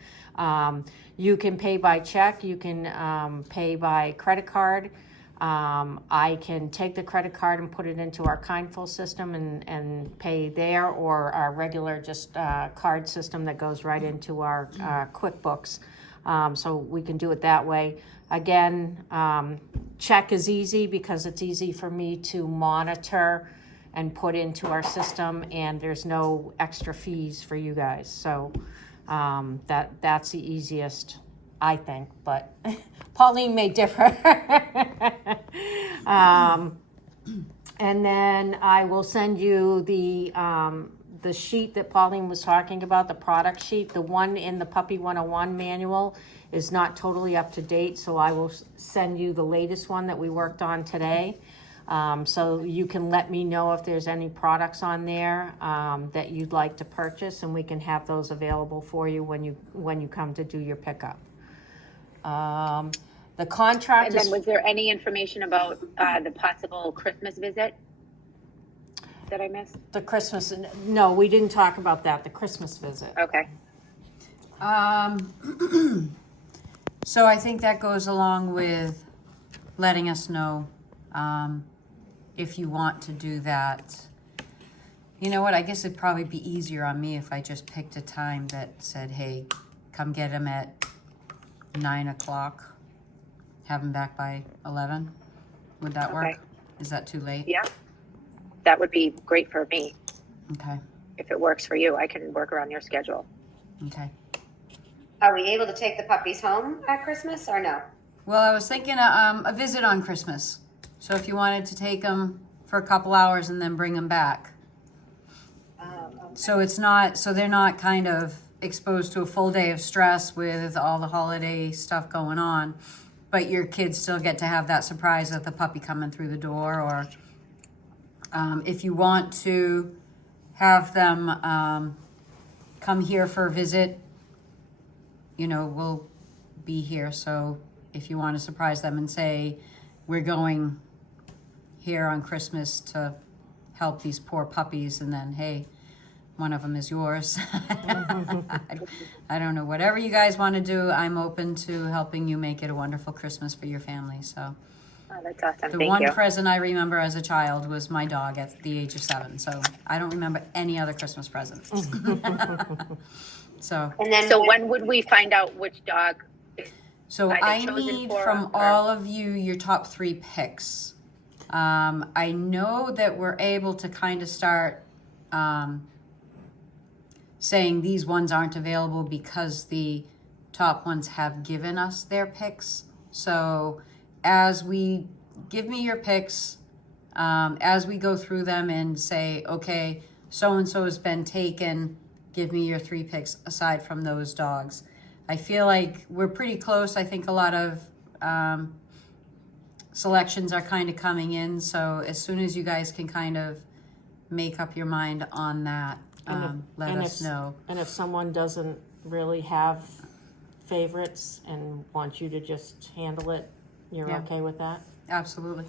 You can pay by check, you can pay by credit card. I can take the credit card and put it into our Kindful system and pay there, or our regular just card system that goes right into our QuickBooks. So we can do it that way. Again, check is easy because it's easy for me to monitor and put into our system, and there's no extra fees for you guys. So that's the easiest, I think, but Pauline may differ. And then I will send you the sheet that Pauline was talking about, the product sheet. The one in the Puppy 101 manual is not totally up to date, so I will send you the latest one that we worked on today. So you can let me know if there's any products on there that you'd like to purchase, and we can have those available for you when you come to do your pickup. The contract And then was there any information about the possible Christmas visit that I missed? the Christmas. No, we didn't talk about that. The Christmas visit. Okay. So I think that goes along with letting us know if you want to do that. You know what? I guess it'd probably be easier on me if I just picked a time that said, hey, come get him at 9 o'clock. Have him back by 11. Would that work? Okay. Is that too late? Yeah. That would be great for me. Okay. If it works for you, I can work around your schedule. Okay. Are we able to take the puppies home at Christmas or no? Well, I was thinking a visit on Christmas. So if you wanted to take them for a couple hours and then bring them back. Okay. So it's not, so they're not kind of exposed to a full day of stress with all the holiday stuff going on, but your kids still get to have that surprise of the puppy coming through the door. Or if you want to have them come here for a visit, you know, we'll be here. So if you want to surprise them and say, we're going here on Christmas to help these poor puppies, and then, hey, one of them is yours. I don't know, whatever you guys want to do, I'm open to helping you make it a wonderful Christmas for your family. So Oh, that's awesome. the Thank one you. present I remember as a child was my dog at the age of 7. So I don't remember any other Christmas present. So And then So when would we find out which dog? So either I chosen need for from or- all of you your top 3 picks. I know that we're able to kind of start saying these ones aren't available because the top ones have given us their picks. So as we give me your picks, as we go through them and say, okay, so-and-so has been taken, give me your 3 picks aside from those dogs. I feel like we're pretty close. I think a lot of selections are kind of coming in. So as soon as you guys can kind of make up your mind on that, let us know. And if someone doesn't really have favorites and wants you to just handle it, you're Yeah. okay with that? Absolutely.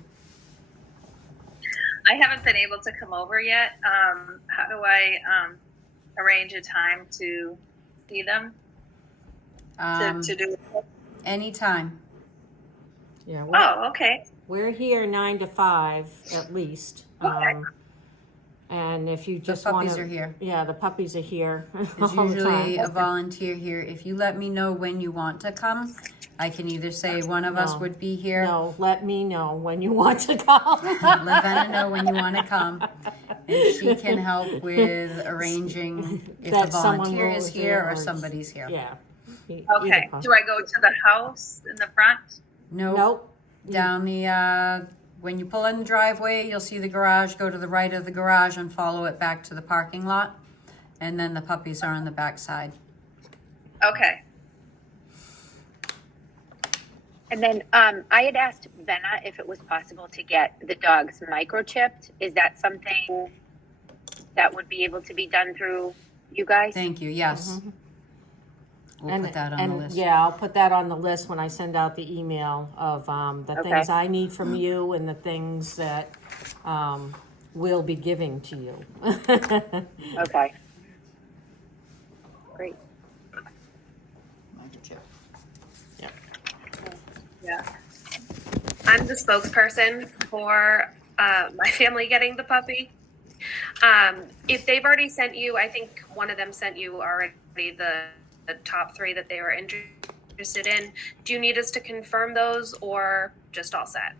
I haven't been able to come over yet. How do I arrange a time to see them? To do? Anytime. Yeah. Oh, okay. We're here 9 to 5 at least. Okay. And if you The just puppies want to, are here. yeah, the puppies are here There's all the usually time. a volunteer here. If you let me know when you want to come, I can either say one of us No. would be here. No, let me know when you want to come. Let Vanna know when you want to come, and she can help with arranging if a That someone volunteer is was here there or or- somebody's here. Yeah. Okay. Do I go to the house in the front? Nope. Nope. Down the, when you pull in the driveway, you'll see the garage. Go to the right of the garage and follow it back to the parking lot. And then the puppies are on the back side. Okay. And then I had asked Venna if it was possible to get the dogs microchipped. Is that something that would be able to be done through you guys? Thank you. Yes. We'll put that on the list. Yeah, I'll put that on the list when I send out the email of the Okay. things I need from you and the things that we'll be giving to you. Okay. Great. Yeah. I'm the spokesperson for my family getting the puppy. If they've already sent you, I think one of them sent you already the top 3 that they were interested in. Do you need us to confirm those or just all set?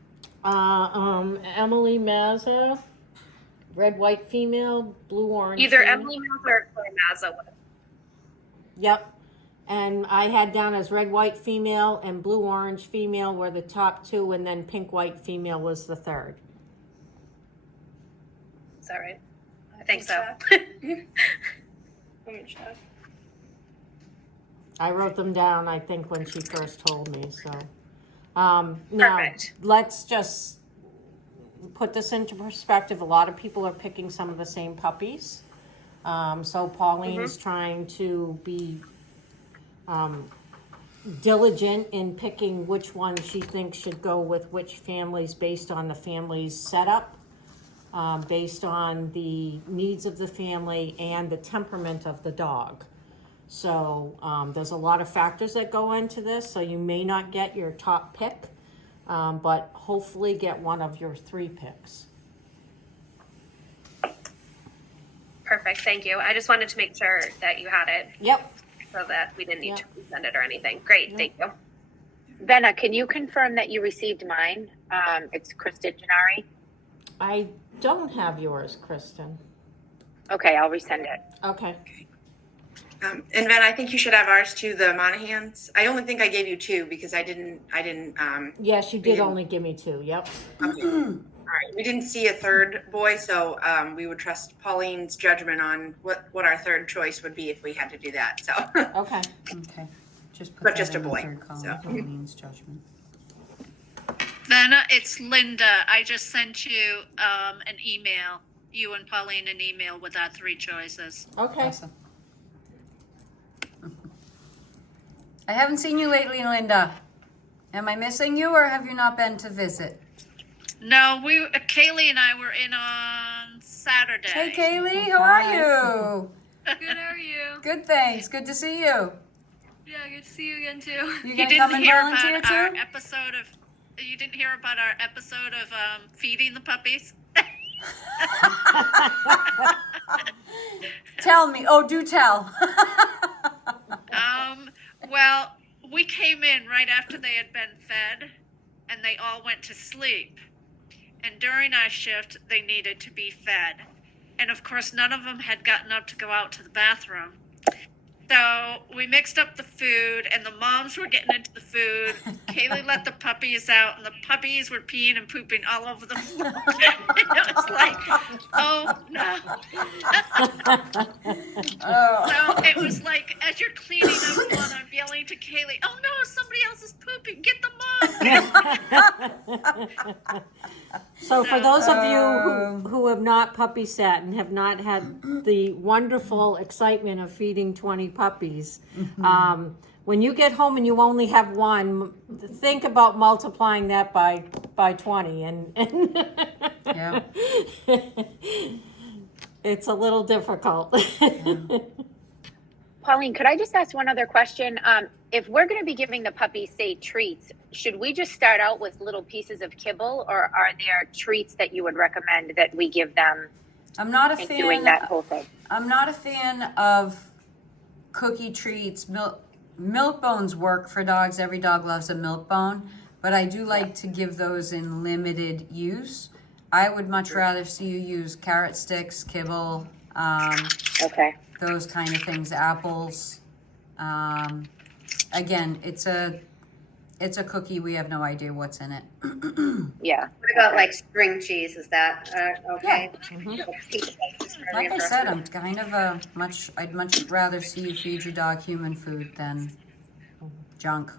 Emily Mazza, red, white, female, blue, orange. Either female. Emily Mazza or Claire Mazza. Yep. And I had down as red, white, female and blue, orange, female were the top 2, and then pink, white, female was the 3rd. Is that right? I think so. Let me check. I wrote them down, I think, when she first told me, so. Now, Perfect. let's just put this into perspective. A lot of people are picking some of the same puppies. So Pauline's trying to be diligent in picking which one she thinks should go with which families based on the family's setup, based on the needs of the family and the temperament of the dog. So there's a lot of factors that go into this, so you may not get your top pick, but hopefully get one of your 3 picks. Perfect. Thank you. I just wanted to make sure that you had it Yep. so that we didn't need Yep. to resend it or anything. Great. Yep. Thank you. Venna, can you confirm that you received mine? It's Kristen Gennari. I don't have yours, Kristen. Okay, I'll resend it. Okay. And Ven, I think you should have ours too, the Monahans. I only think I gave you 2 because I didn't. Yes, you did Yeah. only give me 2, yep. Okay. right. We didn't see a third boy, so we would trust Pauline's judgment on what our third choice would be if we had to do that. So, Okay. Okay. Just put But that just a in the boy, third column, so. Pauline's judgment. Then it's Linda. I just sent you an email, you and Pauline an email with our 3 choices. Okay. Awesome. I haven't seen you lately, Linda. Am I missing you, or have you not been to visit? No, Kaylee and I were in on Saturday. Hey, Kaylee, how are you? Good, how are you? Good, thanks. Good to see you. Yeah, good to see you again too. You You gonna come didn't and hear volunteer about our too? episode of. You didn't hear about our episode of feeding the puppies. Tell me. Oh, do tell. Well, we came in right after they had been fed, and they all went to sleep. And during our shift, they needed to be fed. And of course, none of them had gotten up to go out to the bathroom. So we mixed up the food, and the moms were getting into the food. Kaylee let the puppies out, and the puppies were peeing and pooping all over the floor. It was like, oh no. Oh. So it was like, as you're cleaning up one, I'm yelling to Kaylee, oh no, somebody else is pooping, get the mom. So for those of you who have not puppy sat and have not had the wonderful excitement of feeding 20 puppies, when you get home and you only have one, think about multiplying that by 20 and Yeah. it's a little difficult. Pauline, could I just ask one other question? If we're going to be giving the puppies, say, treats, should we just start out with little pieces of kibble, or are there treats that you would recommend that we give them? I'm not a in fan. doing that whole thing. I'm not a fan of cookie treats. Milk bones work for dogs. Every dog loves a milk bone, but I do like to give those in limited use. I would much rather see you use carrot sticks, kibble, Okay. those kind of things, apples. Again, it's a cookie. We have no idea what's in it. Yeah. What about like string cheese? Is that okay? Like I said, I'm kind of I'd much rather see you feed your dog human food than junk.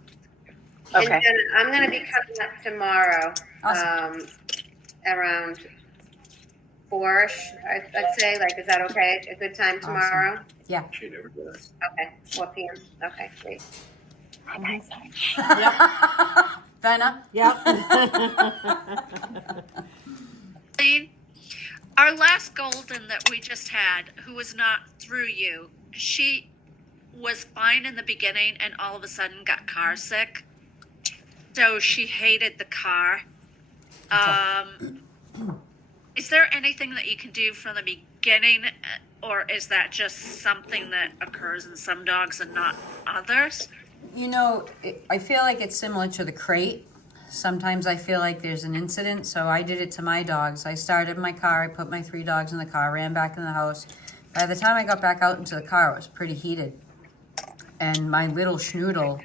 And Okay. then I'm going to be coming up tomorrow, Awesome. around 4ish, I'd say. Like, is that okay? A good time tomorrow? Yeah. Okay, 4 p.m. Okay, great. Vanna? Yep. Pauline, our last golden that we just had, who was not through you, she was fine in the beginning and all of a sudden got car sick. So she hated the car. Is there anything that you can do from the beginning, or is that just something that occurs in some dogs and not others? You know, I feel like it's similar to the crate. Sometimes I feel like there's an incident, so I did it to my dogs. I started my car, I put my 3 dogs in the car, ran back in the house. By the time I got back out into the car, it was pretty heated. And my little schnoodle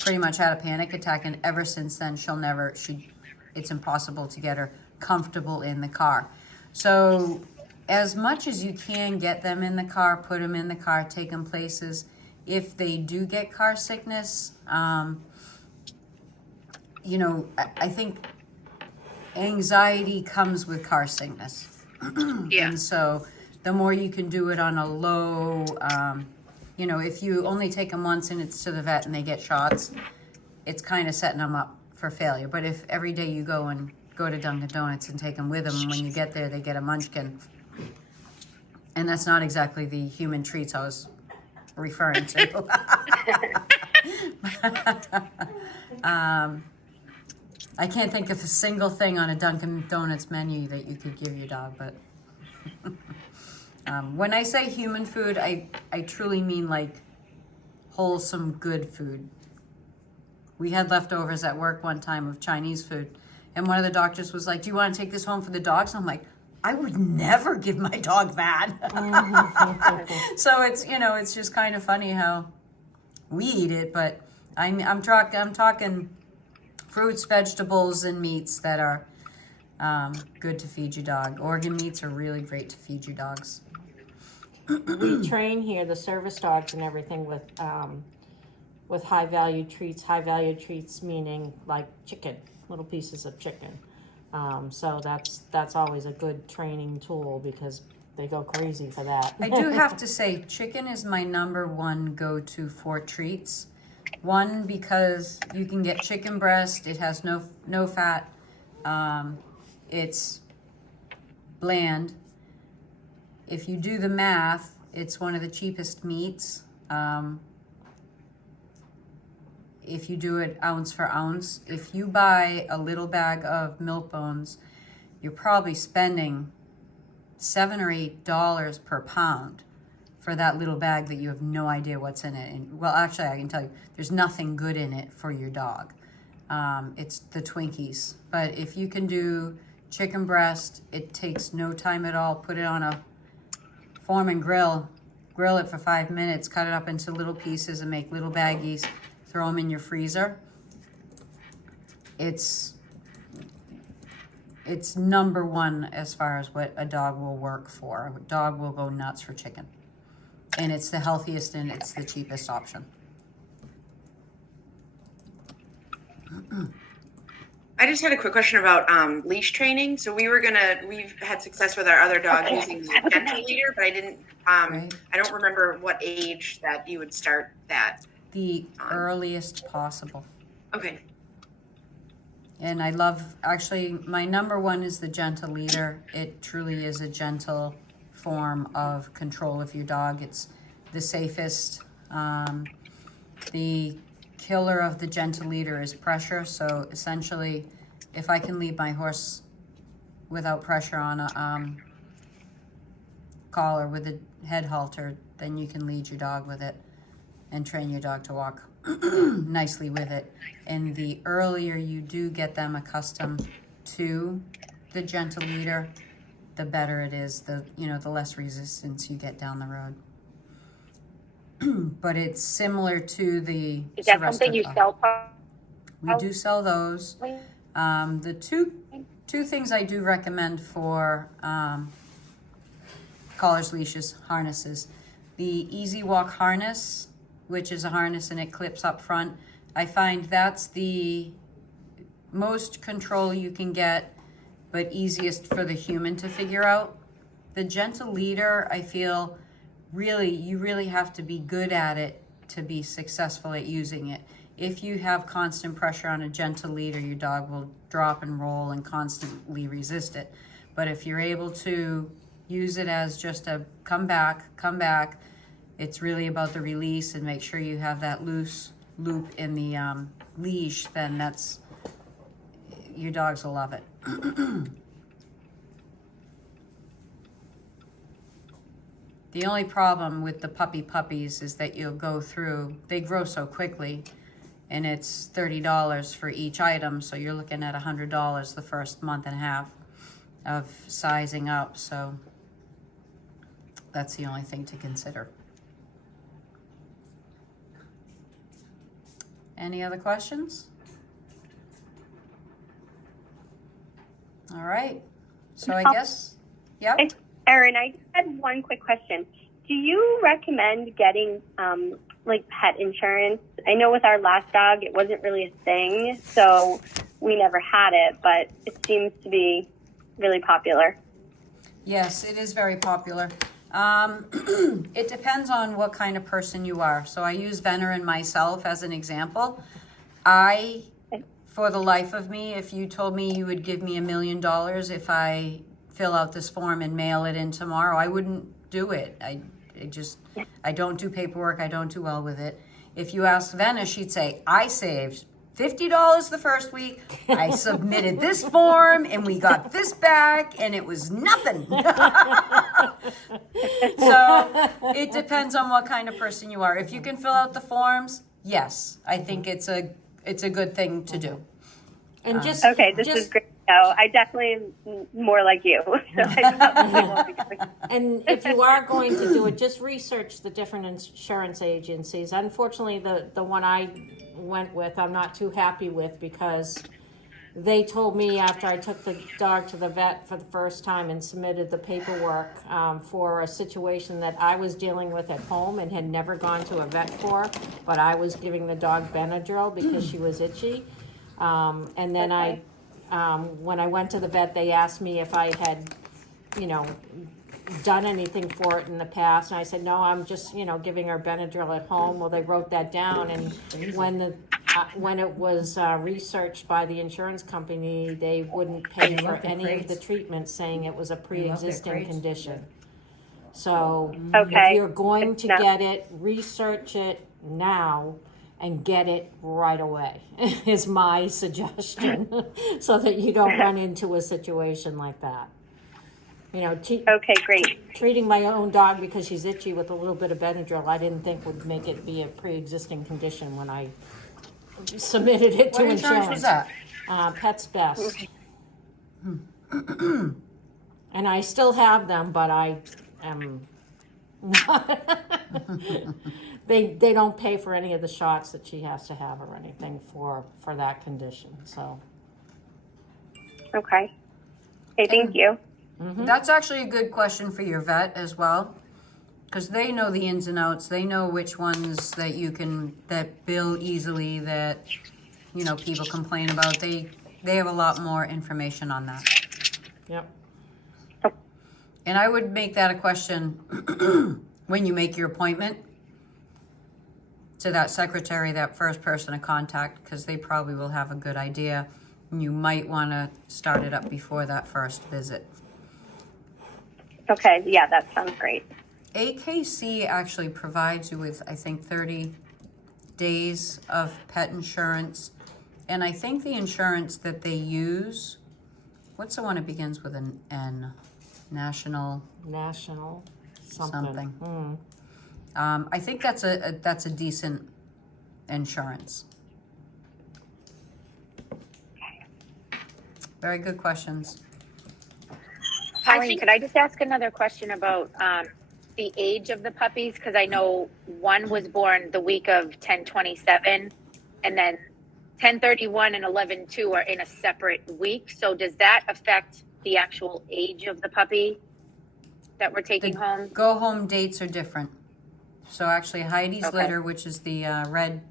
pretty much had a panic attack, and ever since then, it's impossible to get her comfortable in the car. So as much as you can get them in the car, put them in the car, take them places. If they do get car sickness, you know, I think anxiety comes with car sickness. Yeah. And so the more you can do it on a low, you know, if you only take them once and it's to the vet and they get shots, it's kind of setting them up for failure. But if every day you go to Dunkin' Donuts and take them with them, and when you get there, they get a munchkin. And that's not exactly the human treats I was referring to. I can't think of a single thing on a Dunkin' Donuts menu that you could give your dog, but when I say human food, I truly mean like wholesome, good food. We had leftovers at work one time of Chinese food, and one of the doctors was like, "Do you want to take this home for the dogs?" And I'm like, I would never give my dog that. So it's, you know, it's just kind of funny how we eat it, but I'm talking fruits, vegetables, and meats that are good to feed your dog. Organ meats are really great to feed your dogs. We train here the service dogs and everything with high value treats. High value treats meaning like chicken, little pieces of chicken. So that's always a good training tool because they go crazy for that. I do have to say, chicken is my number one go-to for treats. One, because you can get chicken breast. It has no fat. It's bland. If you do the math, it's one of the cheapest meats. If you do it ounce for ounce, if you buy a little bag of milk bones, you're probably spending $7 or $8 per pound for that little bag that you have no idea what's in it. And well, actually, I can tell you, there's nothing good in it for your dog. It's the Twinkies. But if you can do chicken breast, it takes no time at all. Put it on a form and grill it for 5 minutes, cut it up into little pieces and make little baggies, throw them in your freezer. It's number one as far as what a dog will work for. A dog will go nuts for chicken. And it's the healthiest and it's the cheapest option. I just had a quick question about leash training. So we've had success with our other dog using the gentle leader, but I don't remember what age that you would start that. The earliest possible. Okay. And I love, actually, my number one is the gentle leader. It truly is a gentle form of control of your dog. It's the safest. The killer of the gentle leader is pressure. So essentially, if I can lead my horse without pressure on a collar with a head halter, then you can lead your dog with it and train your dog to walk nicely with it. And the earlier you do get them accustomed to the gentle leader, the better it is, the less resistance you get down the road. But it's similar to the Is that something you sell? We do sell those. The two things I do recommend for collars, leashes, harnesses. The Easy Walk harness, which is a harness and it clips up front. I find that's the most control you can get, but easiest for the human to figure out. The gentle leader, I feel, you really have to be good at it to be successful at using it. If you have constant pressure on a gentle leader, your dog will drop and roll and constantly resist it. But if you're able to use it as just a come back, it's really about the release and make sure you have that loose loop in the leash, then your dogs will love it. The only problem with the puppies is that they grow so quickly, and it's $30 for each item, so you're looking at $100 the first month and a half of sizing up, so that's the only thing to consider. Any other questions? All right, so I guess, yep. Erin, I just had one quick question. Do you recommend getting pet insurance? I know with our last dog, it wasn't really a thing, so we never had it, but it seems to be really popular. Yes, it is very popular. It depends on what kind of person you are. So I use Venerin myself as an example. For the life of me, if you told me you would give me $1 million if I fill out this form and mail it in tomorrow, I wouldn't do it. I don't do paperwork. I don't do well with it. If you ask Venna, she'd say, I saved $50 the first week. I submitted this form and we got this back and it was nothing. So it depends on what kind of person you are. If you can fill out the forms, yes, I think it's a good thing to do. And this is great. So I definitely am more like you. So and if you are going to do it, just research the different insurance agencies. Unfortunately, the one I went with, I'm not too happy with because they told me after I took the dog to the vet for the first time and submitted the paperwork for a situation that I was dealing with at home and had never gone to a vet for, but I was giving the dog Benadryl because she was itchy. And then when I went to the vet, they asked me if I had, done anything for it in the past, and I said, no, I'm just, giving her Benadryl at home. Well, they wrote that down, and when it was researched by the insurance company, they wouldn't pay for any of the treatment, saying it was a pre-existing condition. So if you're going to get it, research it now and get it right away is my suggestion, so that you don't run into a situation like that. Okay, great. Treating my own dog because she's itchy with a little bit of Benadryl, I didn't think would make it be a pre-existing condition when I submitted it to insurance. What insurance was that? Pets Best. And I still have them, but I am not. They don't pay for any of the shots that she has to have or anything for that condition. So. Okay. Okay, thank you. Mm-hmm. That's actually a good question for your vet as well, because they know the ins and outs. They know which ones that bill easily, that people complain about. They have a lot more information on that. Yep. And I would make that a question when you make your appointment to that secretary, that first person to contact, because they probably will have a good idea. And you might want to start it up before that first visit. Okay, yeah, that sounds great. AKC actually provides you with, I think, 30 days of pet insurance. And I think the insurance that they use, what's the one that begins with an N? National something. I think that's a decent insurance. Very good questions. Colleen, could I just ask another question about the age of the puppies? Because I know one was born the week of 10/27, and then 10/31 and 11/2 are in a separate week. So does that affect the actual age of the puppy that we're taking home? Go home dates are different. So actually Heidi's litter, which is the red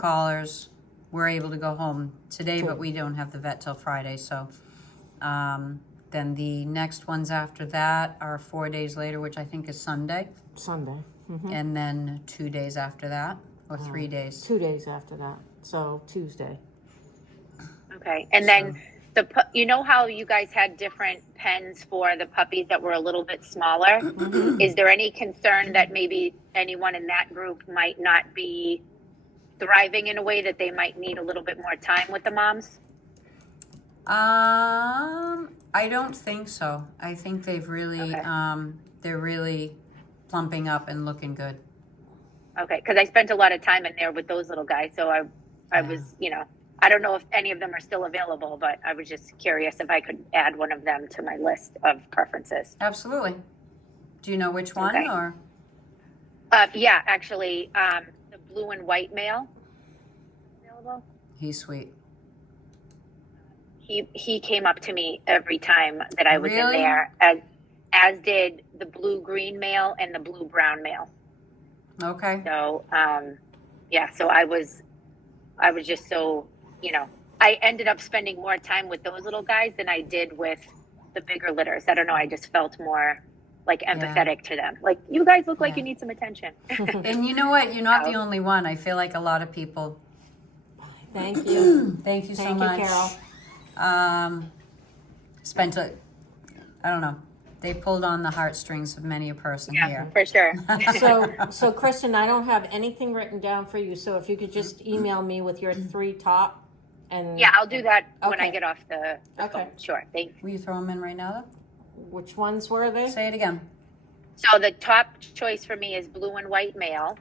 collars, we're able to go home today, but we don't have the vet till Friday. So then the next ones after that are 4 days later, which I think is Sunday. Mm-hmm. And then 2 days after that, or 3 days. 2 days after that, so Tuesday. Okay, and then how you guys had different pens for the puppies that were a little bit smaller? Mm-hmm. Is there any concern that maybe anyone in that group might not be thriving in a way that they might need a little bit more time with the moms? I don't think so. I think they've really, they're really plumping up and looking good. Okay, because I spent a lot of time in there with those little guys, so I was, I don't know if any of them are still available, but I was just curious if I could add one of them to my list of preferences. Absolutely. Do you know which one or? Yeah, actually, the blue and white male available. He's sweet. He came up to me every time that I was in there, as did the blue green male and the blue brown male. Okay. So, so I was just so, I ended up spending more time with those little guys than I did with the bigger litters. I don't know. I just felt more like empathetic to them. Like, you guys look like you need some attention. And you know what? You're not the only one. I feel like a lot of people. Thank you. Thank you so much. Carol. Spent I don't know. They pulled on the heartstrings of many a person here. For sure. So Kristen, I don't have anything written down for you. So if you could just email me with your 3 top, and yeah, I'll do that when I get off the phone. Sure. Thanks. Will you throw them in right now, though? Which ones were they? Say it again. So the top choice for me is blue and white male,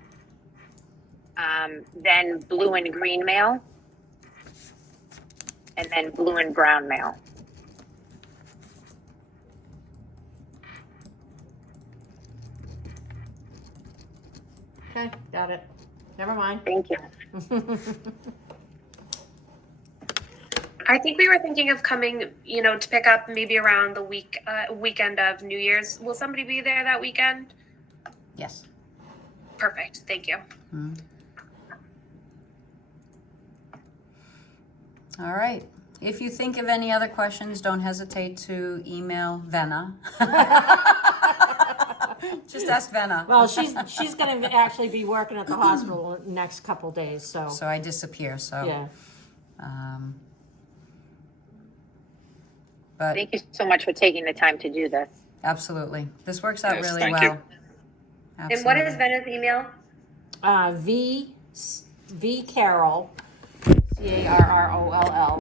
then blue and green male, and then blue and brown male. Okay, got it. Never mind. Thank you. I think we were thinking of coming, to pick up maybe around the weekend of New Year's. Will somebody be there that weekend? Yes. Perfect. Thank you. All right. If you think of any other questions, don't hesitate to email Venna. Just ask Venna. Well, she's going to actually be working at the hospital next couple days, so. So I disappear, so. Yeah. But Thank you so much for taking the time to do this. absolutely. This works out Yes, really thank well. you. And what is Venna's email? V Carroll, CARROLL,